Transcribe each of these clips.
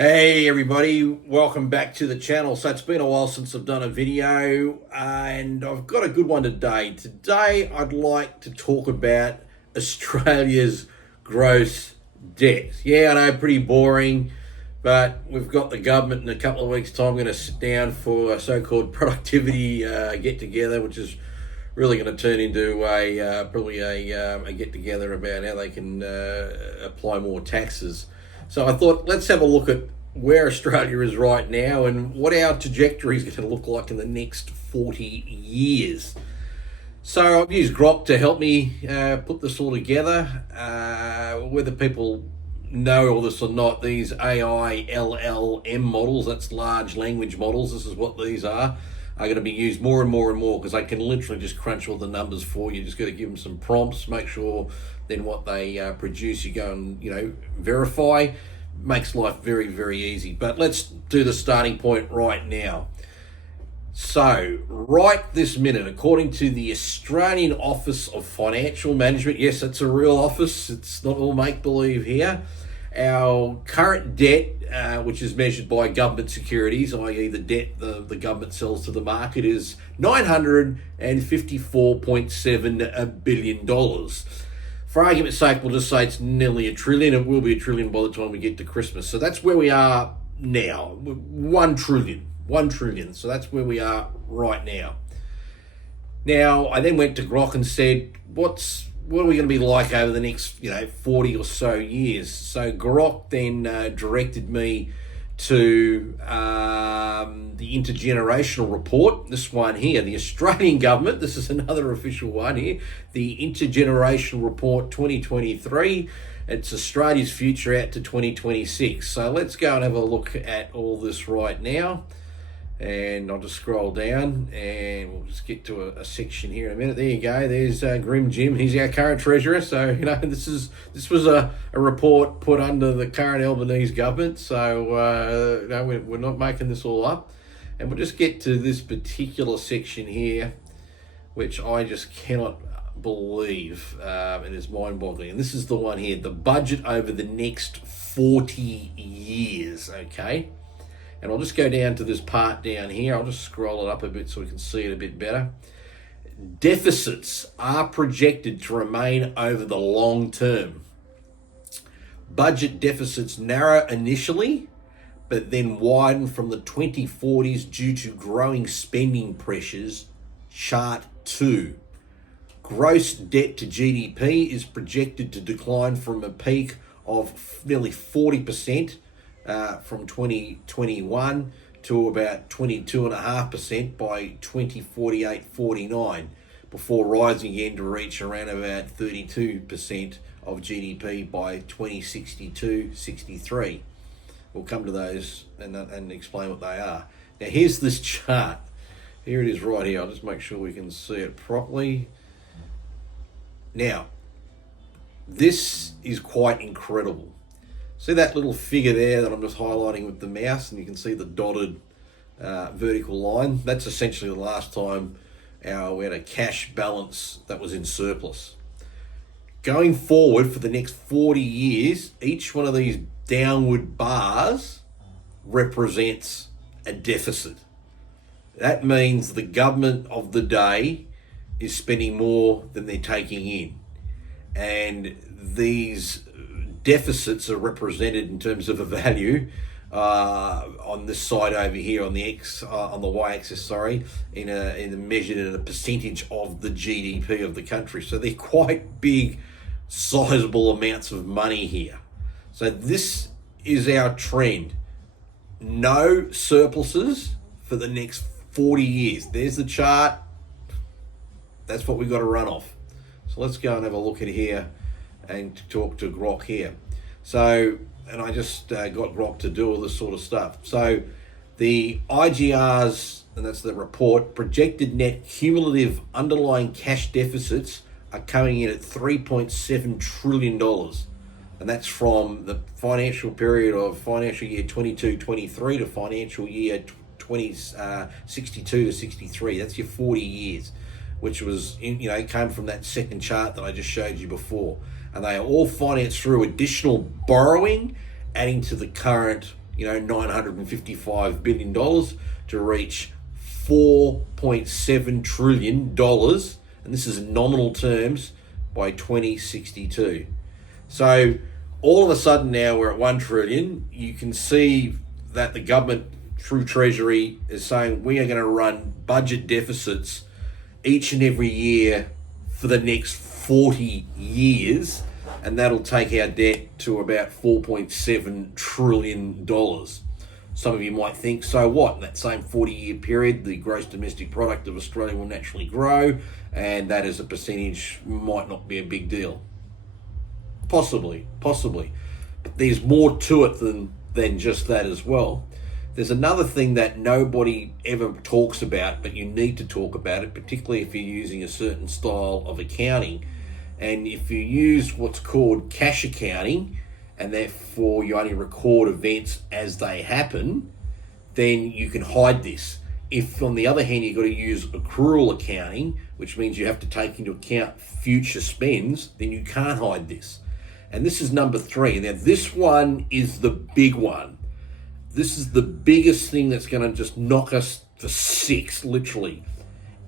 Hey everybody, welcome back to the channel. So it's been a while since I've done a video and I've got a good one today. Today I'd like to talk about Australia's gross debt. Yeah, I know, pretty boring, but we've got the government in a couple of weeks' time going to sit down for a so-called productivity get-together, which is really going to turn into probably a get-together about how they can apply more taxes. So I thought, let's have a look at where Australia is right now and what our trajectory is going to look like in the next 40 years. So I've used Govt to help me put this all together. Whether people know all this or not, these AI LLM models, that's large language models, this is what these are going to be used more and more and more, because they can literally just crunch all the numbers for you. Just got to give them some prompts, make sure then what they produce you go and verify. Makes life very, very easy. But let's do the starting point right now. So right this minute, according to the Australian Office of Financial Management, yes, it's a real office, it's not all make-believe here, our current debt, which is measured by government securities, i.e. the debt the government sells to the market, is $954.7 billion. For argument's sake, we'll just say it's nearly $1 trillion. It will be $1 trillion by the time we get to Christmas. So that's where we are now. 1 trillion. 1 trillion. So that's where we are right now. Now, I then went to Govt and said, what are we going to be like over the next 40 or so years? So Govt then directed me to the intergenerational report, this one here, the Australian government, this is another official one here, the intergenerational report 2023. It's Australia's future out to 2026. So let's go and have a look at all this right now. And I'll just scroll down and we'll just get to a section here in a minute. There you go. There's Grim Jim. He's our current treasurer. So, this was a report put under the current Albanese government. So, we're not making this all up. And we'll just get to this particular section here, which I just cannot believe. And it's mind-boggling. And this is the one here, the budget over the next 40 years, okay? And I'll just go down to this part down here. I'll just scroll it up a bit so we can see it a bit better. Deficits are projected to remain over the long term. Budget deficits narrow initially, but then widen from the 2040s due to growing spending pressures. Chart 2. Gross debt to GDP is projected to decline from a peak of nearly 40% from 2021 to about 22.5% by 2048-49, before rising again to reach around about 32% of GDP by 2062-63. We'll come to those and explain what they are. Now here's this chart. Here it is right here. I'll just make sure we can see it properly. Now, this is quite incredible. See that little figure there that I'm just highlighting with the mouse, and you can see the dotted vertical line? That's essentially the last time we had a cash balance that was in surplus. Going forward for the next 40 years, each one of these downward bars represents a deficit. That means the government of the day is spending more than they're taking in. And these deficits are represented in terms of a value on this side over here on the y-axis, in measured in a percentage of the GDP of the country. So they're quite big, sizable amounts of money here. So this is our trend. No surpluses for the next 40 years. There's the chart. That's what we've got to run off. So let's go and have a look at here and talk to Govt here. So, and I just got Govt to do all this sort of stuff. So the IGRs, and that's the report, projected net cumulative underlying cash deficits are coming in at $3.7 trillion. And that's from the financial period of financial year 22-23 to financial year 62 to 63. That's your 40 years, which was, came from that second chart that I just showed you before. And they are all financed through additional borrowing, adding to the current, $955 billion to reach $4.7 trillion, and this is in nominal terms, by 2062. So all of a sudden now we're at 1 trillion. You can see that the government through Treasury is saying we are going to run budget deficits each and every year for the next 40 years, and that'll take our debt to about $4.7 trillion. Some of you might think, so what? In that same 40-year period, the gross domestic product of Australia will naturally grow, and that as a percentage might not be a big deal. Possibly. But there's more to it than just that as well. There's another thing that nobody ever talks about, but you need to talk about it, particularly if you're using a certain style of accounting. And if you use what's called cash accounting, and therefore you only record events as they happen, then you can hide this. If, on the other hand, you've got to use accrual accounting, which means you have to take into account future spends, then you can't hide this. And this is number 3. Now, this one is the big one. This is the biggest thing that's going to just knock us for 6, literally.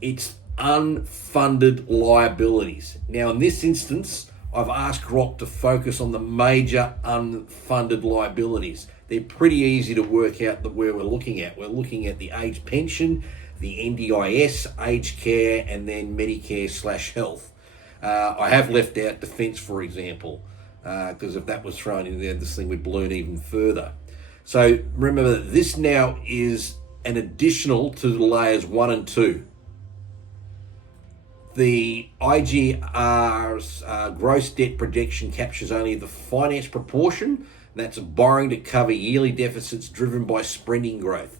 It's unfunded liabilities. Now, in this instance, I've asked Govt to focus on the major unfunded liabilities. They're pretty easy to work out where we're looking at. We're looking at the age pension, the NDIS, aged care, and then Medicare/health. I have left out defence, for example, because if that was thrown in there, this thing would balloon even further. So remember that this now is an additional to the layers 1 and 2. The IGR's gross debt projection captures only the finance proportion. That's borrowing to cover yearly deficits driven by spending growth.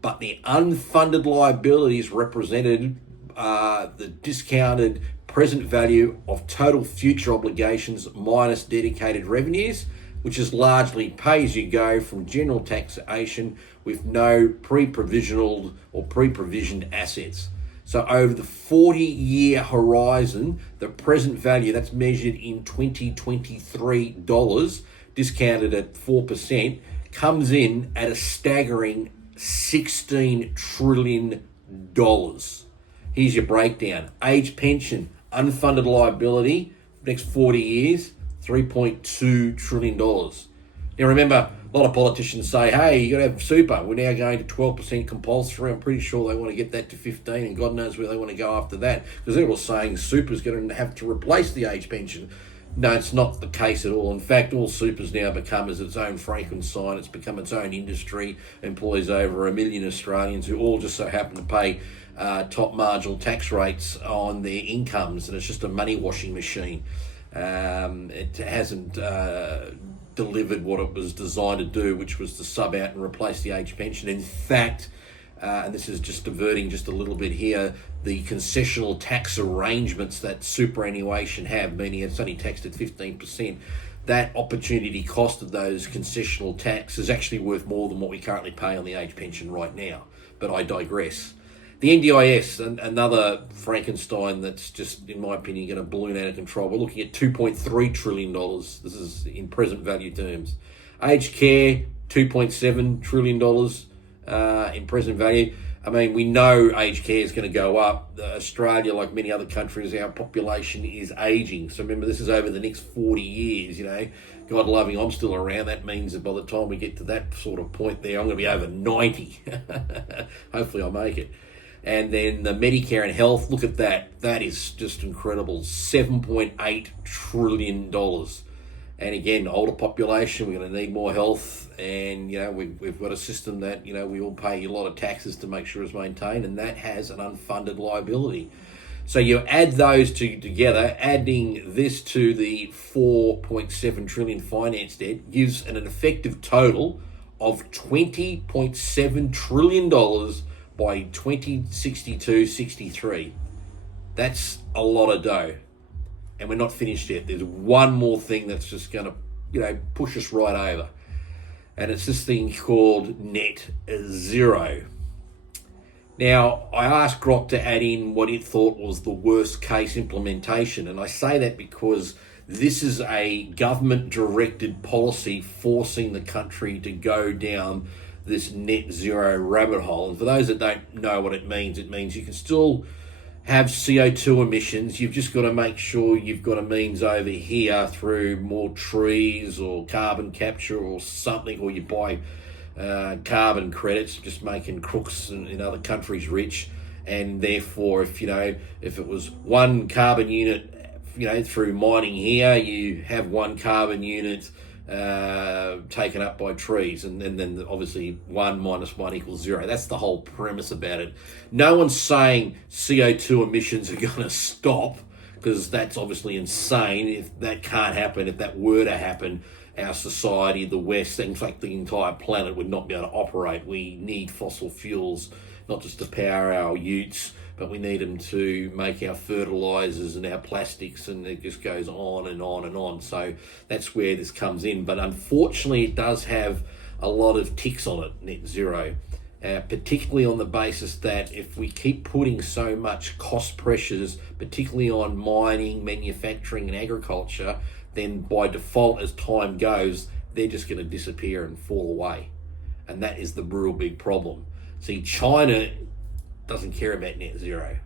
But the unfunded liabilities represented the discounted present value of total future obligations minus dedicated revenues, which is largely pay-as-you-go from general taxation with no pre-provisioned or pre-provisioned assets. So over the 40-year horizon, the present value, that's measured in 2023 dollars, discounted at 4%, comes in at a staggering $16 trillion. Here's your breakdown. Age pension, unfunded liability, next 40 years, $3.2 trillion. Now remember, a lot of politicians say, hey, you got to have super. We're now going to 12% compulsory. I'm pretty sure they want to get that to 15, and God knows where they want to go after that, because they're all saying super's going to have to replace the age pension. No, it's not the case at all. In fact, all super's now become as its own Frankenstein. It's become its own industry, employs over 1 million Australians who all just so happen to pay top marginal tax rates on their incomes, and it's just a money washing machine. It hasn't delivered what it was designed to do, which was to sub out and replace the age pension. In fact, and this is just diverting just a little bit here, the concessional tax arrangements that superannuation have, meaning it's only taxed at 15%, that opportunity cost of those concessional tax is actually worth more than what we currently pay on the age pension right now. But I digress. The NDIS, another Frankenstein that's just, in my opinion, going to balloon out of control. We're looking at $2.3 trillion. This is in present value terms. Aged care, $2.7 trillion in present value. I mean, we know aged care is going to go up. Australia, like many other countries, our population is aging. So remember, this is over the next 40 years, God loving, I'm still around. That means that by the time we get to that sort of point there, I'm going to be over 90. Hopefully I'll make it. And then the Medicare and health, look at that. That is just incredible. $7.8 trillion. And again, older population, we're going to need more health. And, we've got a system that, we all pay a lot of taxes to make sure it's maintained. And that has an unfunded liability. So you add those two together, adding this to the $4.7 trillion finance debt gives an effective total of $20.7 trillion by 2062-63. That's a lot of dough. And we're not finished yet. There's one more thing that's just going to, push us right over. And it's this thing called net zero. Now, I asked Govt to add in what it thought was the worst case implementation. And I say that because This is a government-directed policy forcing the country to go down this net zero rabbit hole. And for those that don't know what it means you can still have CO2 emissions. You've just got to make sure you've got a means over here through more trees or carbon capture or something, or you buy carbon credits, just making crooks in other countries rich. And therefore, if it was one carbon unit, through mining here, you have one carbon unit taken up by trees, and then obviously 1 minus 1 equals 0. That's the whole premise about it. No one's saying CO2 emissions are going to stop, because that's obviously insane. If that can't happen, if that were to happen, our society, the West, in fact the entire planet would not be able to operate. We need fossil fuels, not just to power our utes, but we need them to make our fertilizers and our plastics, and it just goes on and on and on. So that's where this comes in. But unfortunately, it does have a lot of ticks on it, net zero, particularly on the basis that if we keep putting so much cost pressures, particularly on mining, manufacturing and agriculture, then by default, as time goes, they're just going to disappear and fall away. And that is the real big problem. See, China doesn't care about net zero.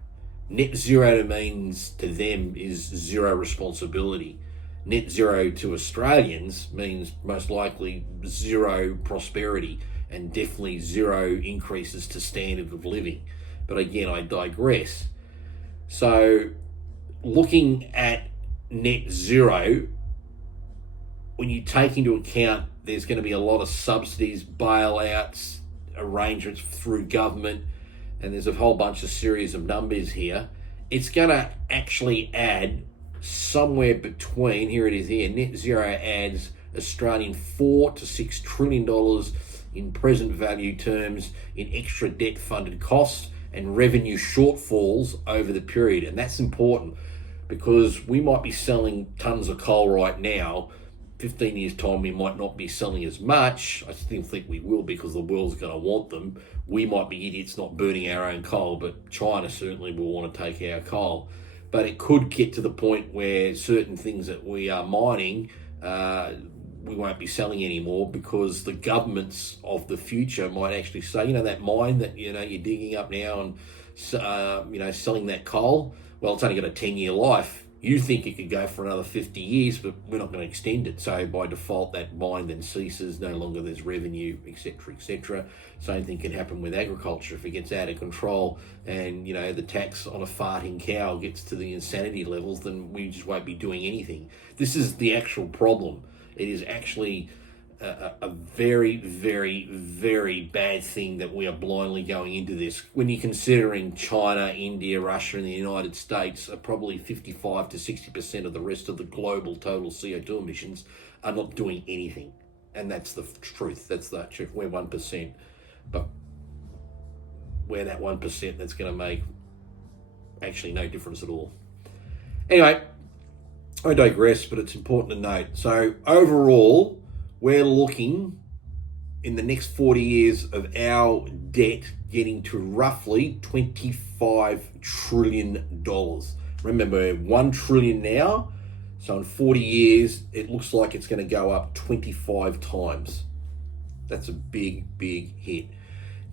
Net zero means to them is zero responsibility. Net zero to Australians means most likely zero prosperity, and definitely zero increases to standard of living. But again, I digress. So looking at net zero, when you take into account there's going to be a lot of subsidies, bailouts, arrangements through government, and there's a whole bunch of series of numbers here, it's going to actually add somewhere between, here it is here, net zero adds Australian $4 to $6 trillion in present value terms in extra debt funded costs and revenue shortfalls over the period. And that's important, because we might be selling tons of coal right now. 15 years time we might not be selling as much. I still think we will, because the world's going to want them. We might be idiots not burning our own coal, but China certainly will want to take our coal. But it could get to the point where certain things that we are mining, we won't be selling anymore, because the governments of the future might actually say, that mine that you're digging up now and selling that coal, well, it's only got a 10-year life. You think it could go for another 50 years, but we're not going to extend it. So by default, that mine then ceases. No longer there's revenue, etc., etc. Same thing can happen with agriculture. If it gets out of control and, the tax on a farting cow gets to the insanity levels, then we just won't be doing anything. This is the actual problem. It is actually a very, very, very bad thing that we are blindly going into this. When you're considering China, India, Russia and the United States are probably 55 to 60% of the rest of the global total CO2 emissions, are not doing anything. And that's the truth. That's the truth. We're 1%. But we're that 1% that's going to make actually no difference at all. Anyway, I digress, but it's important to note. So overall, we're looking in the next 40 years of our debt getting to roughly $25 trillion. Remember, we're 1 trillion now. So in 40 years, it looks like it's going to go up 25 times. That's a big, big hit.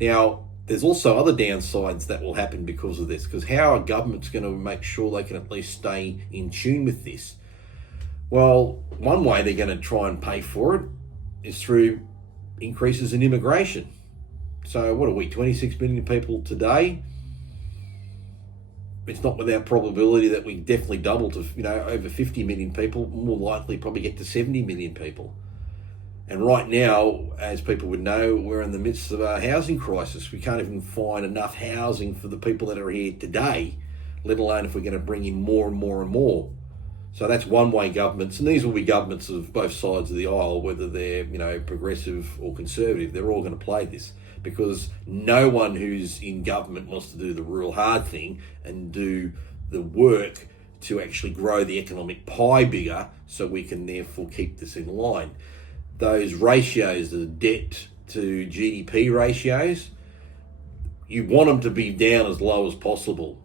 Now, there's also other downsides that will happen because of this, because how are governments going to make sure they can at least stay in tune with this? Well, one way they're going to try and pay for it is through increases in immigration. So what are we, 26 million people today? It's not without probability that we definitely double to, over 50 million people, more likely probably get to 70 million people. And right now, as people would know, we're in the midst of a housing crisis. We can't even find enough housing for the people that are here today, let alone if we're going to bring in more and more and more. So that's one way governments, and these will be governments of both sides of the aisle, whether they're, progressive or conservative, they're all going to play this, because no one who's in government wants to do the real hard thing and do the work to actually grow the economic pie bigger so we can therefore keep this in line. Those ratios, the debt to GDP ratios, you want them to be down as low as possible.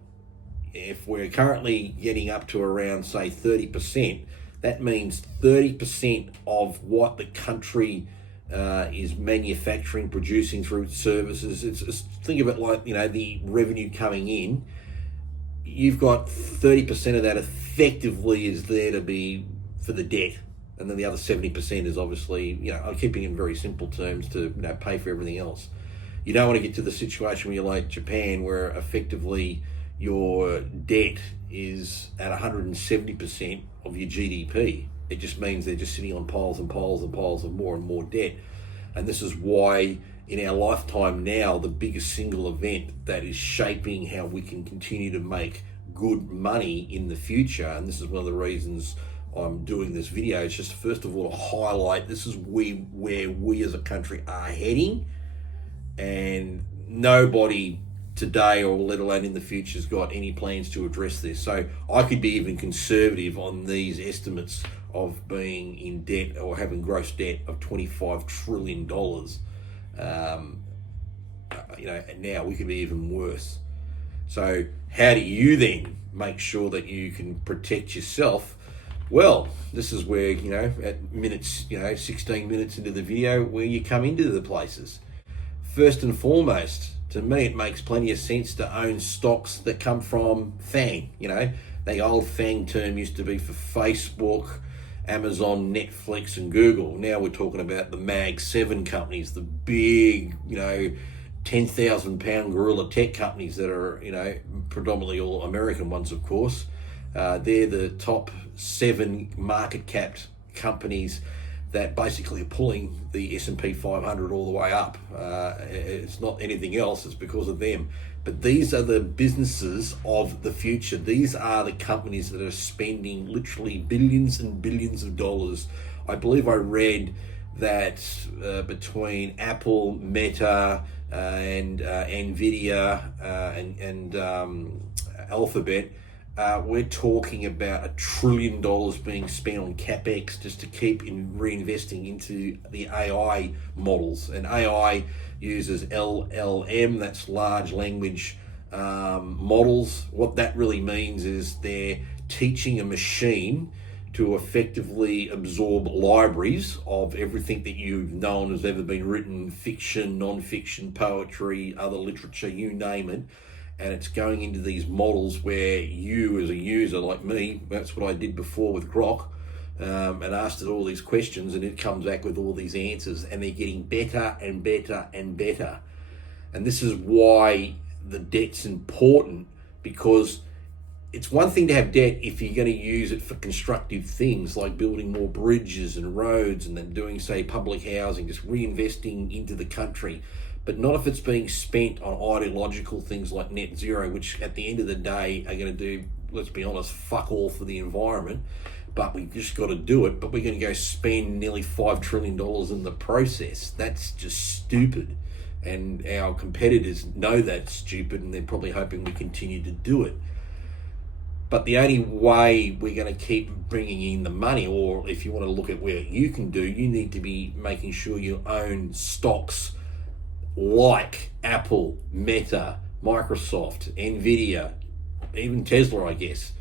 If we're currently getting up to around, say, 30%, That means 30% of what the country is manufacturing, producing through its services. Think of it like, the revenue coming in. You've got 30% of that effectively is there to be for the debt. And then the other 70% is obviously, I'm keeping it in very simple terms to pay for everything else. You don't want to get to the situation where you're like Japan, where effectively your debt is at 170% of your GDP. It just means they're just sitting on piles and piles and piles of more and more debt. And this is why in our lifetime now, the biggest single event that is shaping how we can continue to make good money in the future, and this is one of the reasons I'm doing this video, is just first of all to highlight this is where we as a country are heading, and nobody today or let alone in the future has got any plans to address this. So I could be even conservative on these estimates of being in debt or having gross debt of $25 trillion. And now we could be even worse. So how do you then make sure that you can protect yourself? Well, this is where, at minutes, 16 minutes into the video, where you come into the places. First and foremost, to me, it makes plenty of sense to own stocks that come from FANG. The old FANG term used to be for Facebook, Amazon, Netflix, and Google. Now we're talking about the Mag 7 companies, the big, 10,000 pound gorilla tech companies that are, predominantly all American ones, of course. They're the top 7 market capped companies that basically are pulling the S&P 500 all the way up. It's not anything else, it's because of them. But these are the businesses of the future. These are the companies that are spending literally billions and billions of dollars. I believe I read that between Apple, Meta, and Nvidia and Alphabet, we're talking about $1 trillion being spent on CapEx just to keep reinvesting into the AI models. And AI uses LLM, that's large language models. What that really means is they're teaching a machine to effectively absorb libraries of everything that you've known has ever been written, fiction, non-fiction, poetry, other literature, you name it. And it's going into these models where you as a user like me, that's what I did before with Grok, and asked it all these questions, and it comes back with all these answers, and they're getting better and better and better. And this is why the debt's important, because it's one thing to have debt if you're going to use it for constructive things like building more bridges and roads and then doing, say, public housing, just reinvesting into the country. But not if it's being spent on ideological things like net zero, which at the end of the day are going to do, let's be honest, fuck all for the environment. But we just got to do it. But we're going to go spend nearly $5 trillion in the process. That's just stupid. And our competitors know that's stupid, and they're probably hoping we continue to do it. But the only way we're going to keep bringing in the money, or if you want to look at where you can do, you need to be making sure you own stocks like Apple, Meta, Microsoft, Nvidia, even Tesla, I guess.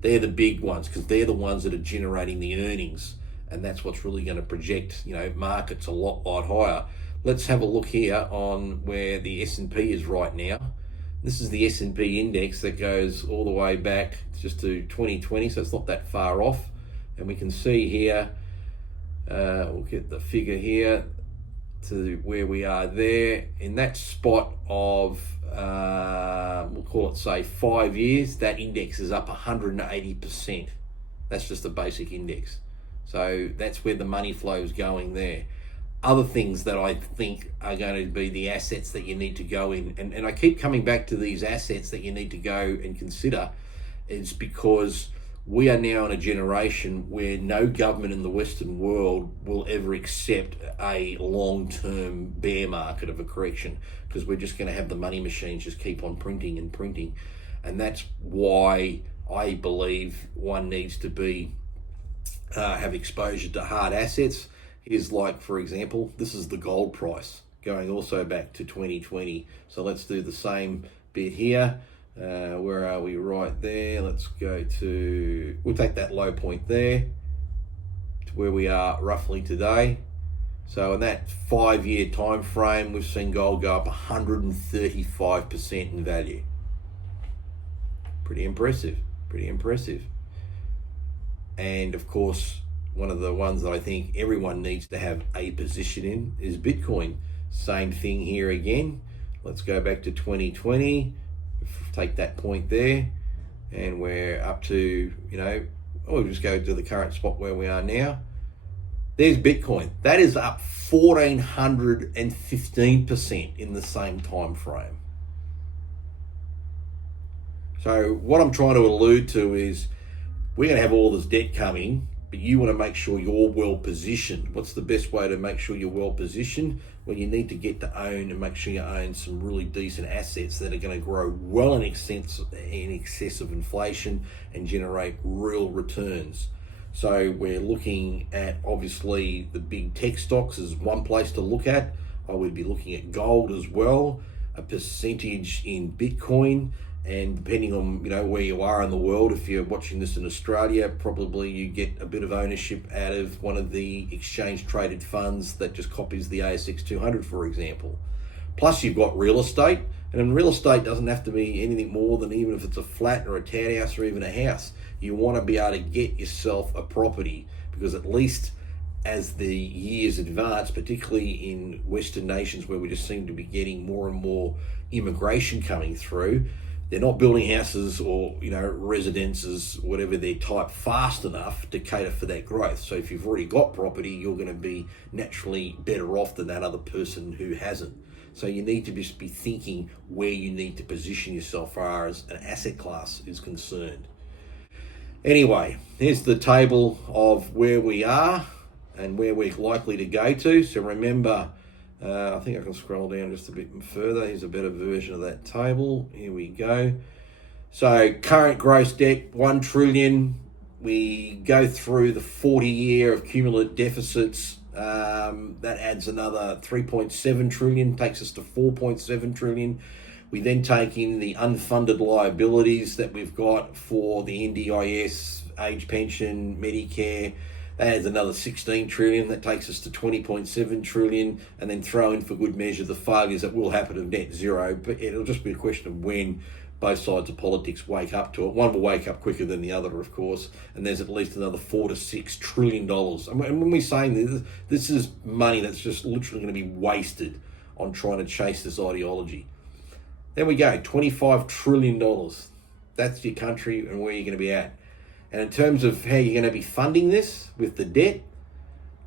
They're the big ones because they're the ones that are generating the earnings, and that's what's really going to project, markets a lot higher. Let's have a look here on where the S&P is right now. This is the S&P index that goes all the way back just to 2020, so it's not that far off. And we can see here, we'll get the figure here to where we are there. In that spot of, we'll call it, say, 5 years, that index is up 180%. That's just the basic index. So that's where the money flow is going there. Other things that I think are going to be the assets that you need to go in, and I keep coming back to these assets that you need to go and consider, is because we are now in a generation where no government in the Western world will ever accept a long-term bear market of a correction, because we're just going to have the money machines just keep on printing and printing. And that's why I believe one needs to be have exposure to hard assets. Is like, for example, this is the gold price going also back to 2020. So let's do the same bit here. Where are we? Right there. Let's go to, we'll take that low point there. to where we are roughly today. So in that 5-year time frame, we've seen gold go up 135% in value. Pretty impressive, pretty impressive. And of course, one of the ones that I think everyone needs to have a position in is Bitcoin. Same thing here again. Let's go back to 2020, take that point there, and we're up to, we'll just go to the current spot where we are now. There's Bitcoin. That is up 1,415% in the same time frame. So what I'm trying to allude to is we're going to have all this debt coming, but you want to make sure you're well positioned. What's the best way to make sure you're well positioned? Well, you need to get to own and make sure you own some really decent assets that are going to grow well in excess of inflation and generate real returns. So we're looking at, obviously, the big tech stocks is one place to look at. I would be looking at gold as well, a percentage in Bitcoin, and depending on where you are in the world, if you're watching this in Australia, probably you get a bit of ownership out of one of the exchange traded funds that just copies the ASX 200, for example. Plus you've got real estate, and real estate doesn't have to be anything more than, even if it's a flat or a townhouse or even a house, you want to be able to get yourself a property, because at least as the years advance, particularly in Western nations where we just seem to be getting more and more immigration coming through, they're not building houses or residences, whatever their type, fast enough to cater for that growth. So if you've already got property, you're going to be naturally better off than that other person who hasn't. So you need to just be thinking where you need to position yourself as far as an asset class is concerned. Anyway, here's the table of where we are and where we're likely to go to. So remember, I think I can scroll down just a bit further. Here's a better version of that table. Here we go. So current gross debt, 1 trillion. We go through the 40-year of cumulative deficits. That adds another 3.7 trillion, takes us to 4.7 trillion. We then take in the unfunded liabilities that we've got for the NDIS, age pension, Medicare. That adds another 16 trillion. That takes us to 20.7 trillion. And then throw in, for good measure, the failures that will happen of net zero. But it'll just be a question of when both sides of politics wake up to it. One will wake up quicker than the other, of course. And there's at least another $4 to $6 trillion. And when we're saying this is money that's just literally going to be wasted on trying to chase this ideology. There we go, $25 trillion. That's your country and where you're going to be at. And in terms of how you're going to be funding this with the debt,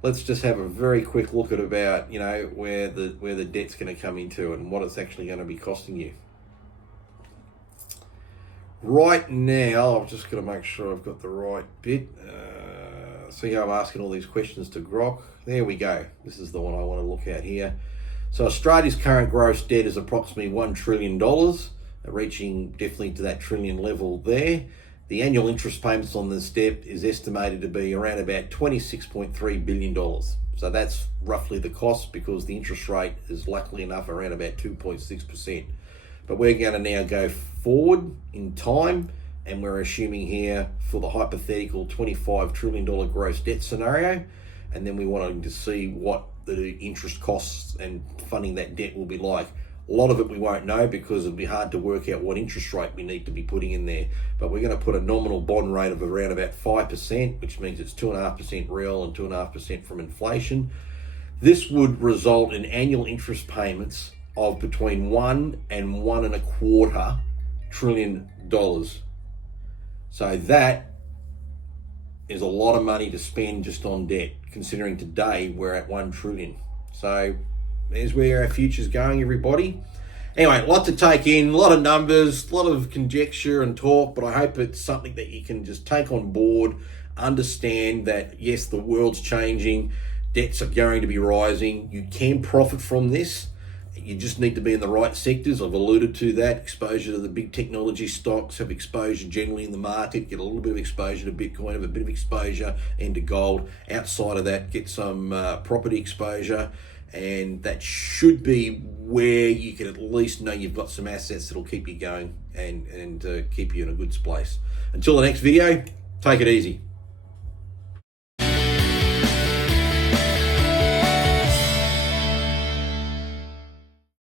let's just have a very quick look at about, where the debt's going to come into and what it's actually going to be costing you. Right now, I'm just going to make sure I've got the right bit. See how I'm asking all these questions to Grok. There we go. This is the one I want to look at here. So Australia's current gross debt is approximately $1 trillion, reaching definitely to that trillion level there. The annual interest payments on this debt is estimated to be around about $26.3 billion. So that's roughly the cost, because the interest rate is luckily enough around about 2.6%. But we're going to now go forward in time, and we're assuming here for the hypothetical $25 trillion gross debt scenario, and then we wanted to see what the interest costs and funding that debt will be like. A lot of it we won't know, because it'll be hard to work out what interest rate we need to be putting in there. But we're going to put a nominal bond rate of around about 5%, which means it's 2.5% real and 2.5% from inflation. This would result in annual interest payments of between $1 and $1.25 trillion. So that is a lot of money to spend just on debt, considering today we're at 1 trillion. So there's where our future's going, everybody. Anyway, a lot to take in, a lot of numbers, a lot of conjecture and talk, but I hope it's something that you can just take on board, understand that, yes, the world's changing, debts are going to be rising, you can profit from this. You just need to be in the right sectors. I've alluded to that. Exposure to the big technology stocks, have exposure generally in the market, get a little bit of exposure to Bitcoin, have a bit of exposure into gold. Outside of that, get some property exposure, and that should be where you can at least know you've got some assets that'll keep you going and keep you in a good place. Until the next video, take it easy.